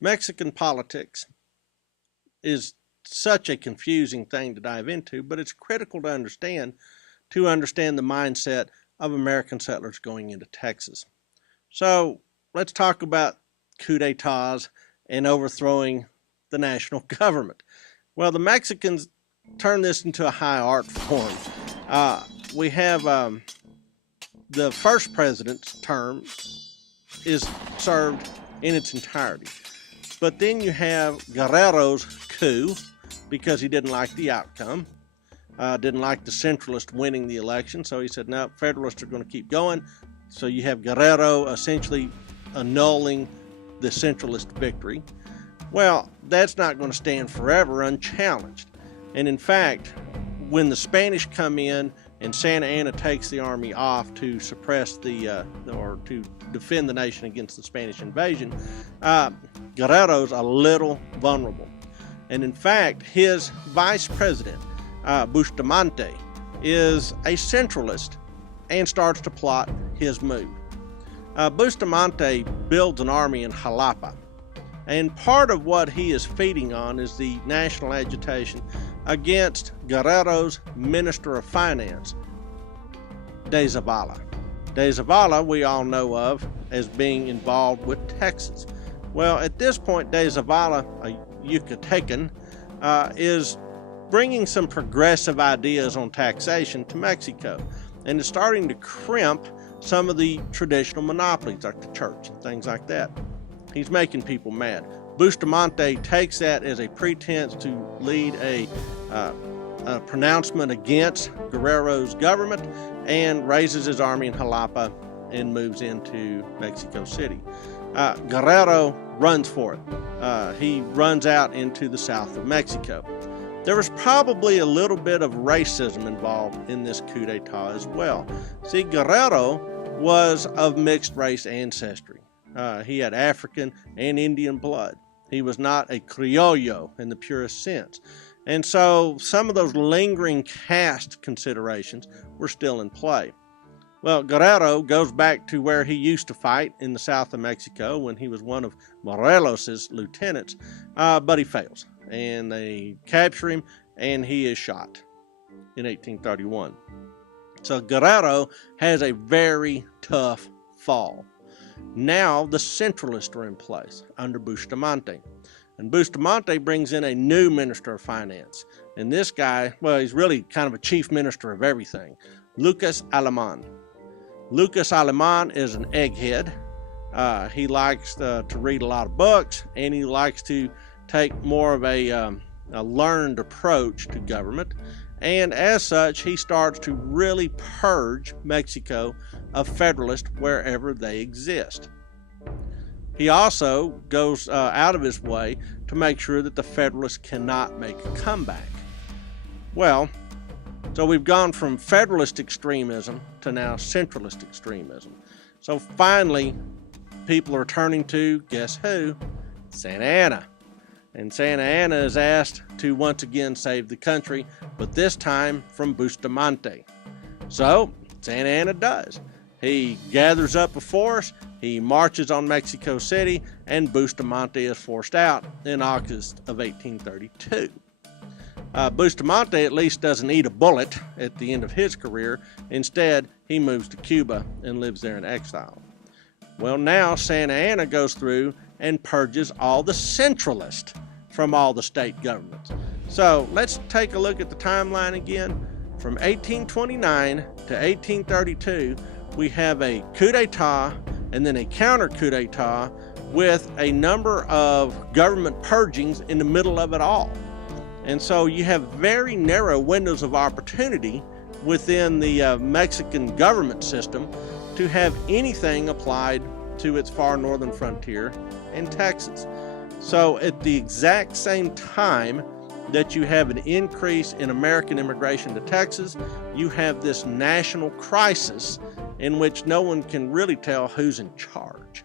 Mexican politics is such a confusing thing to dive into, but it's critical to understand the mindset of American settlers going into Texas. So let's talk about coup d'etats and overthrowing the national government. Well, the Mexicans turned this into a high art form. We have the first president's term is served in its entirety. But then you have Guerrero's coup, because he didn't like the outcome, didn't like the Centralists winning the election, so he said, no, Federalists are going to keep going. So you have Guerrero essentially annulling the Centralist victory. Well, that's not going to stand forever unchallenged. And in fact, when the Spanish come in and Santa Anna takes the army off to suppress or to defend the nation against the Spanish invasion, Guerrero's a little vulnerable. And in fact, his vice president, Bustamante, is a centralist and starts to plot his move. Bustamante builds an army in Jalapa, and part of what he is feeding on is the national agitation against Guerrero's Minister of Finance, De Zavala. De Zavala we all know of as being involved with Texas. Well, at this point, De Zavala, a Yucatecan, is bringing some progressive ideas on taxation to Mexico and is starting to crimp some of the traditional monopolies like the church and things like that. He's making people mad. Bustamante takes that as a pretense to lead a pronouncement against Guerrero's government and raises his army in Jalapa and moves into Mexico City. Guerrero runs for it. He runs out into the south of Mexico. There was probably a little bit of racism involved in this coup d'etat as well. See, Guerrero was of mixed race ancestry. He had African and Indian blood. He was not a criollo in the purest sense. And so some of those lingering caste considerations were still in play. Well, Guerrero goes back to where he used to fight in the south of Mexico when he was one of Morelos' lieutenants, but he fails. And they capture him, and he is shot in 1831. So Guerrero has a very tough fall. Now the Centralists are in place under Bustamante. And Bustamante brings in a new Minister of Finance. And this guy, well, he's really kind of a chief minister of everything, Lucas Alemán. Lucas Alemán is an egghead. He likes to read a lot of books, and he likes to take more of a learned approach to government. And as such, he starts to really purge Mexico of Federalists wherever they exist. He also goes out of his way to make sure that the Federalists cannot make a comeback. Well, so we've gone from Federalist extremism to now centralist extremism. So finally, people are turning to, guess who? Santa Anna. And Santa Anna is asked to once again save the country, but this time from Bustamante. So Santa Anna does. He gathers up a force, he marches on Mexico City, and Bustamante is forced out in August of 1832. Bustamante at least doesn't eat a bullet at the end of his career. Instead, he moves to Cuba and lives there in exile. Well, now Santa Anna goes through and purges all the Centralists from all the state governments. So let's take a look at the timeline again. From 1829 to 1832, we have a coup d'etat and then a counter-coup d'etat with a number of government purgings in the middle of it all. And so you have very narrow windows of opportunity within the Mexican government system to have anything applied to its far northern frontier in Texas. So at the exact same time that you have an increase in American immigration to Texas, you have this national crisis in which no one can really tell who's in charge.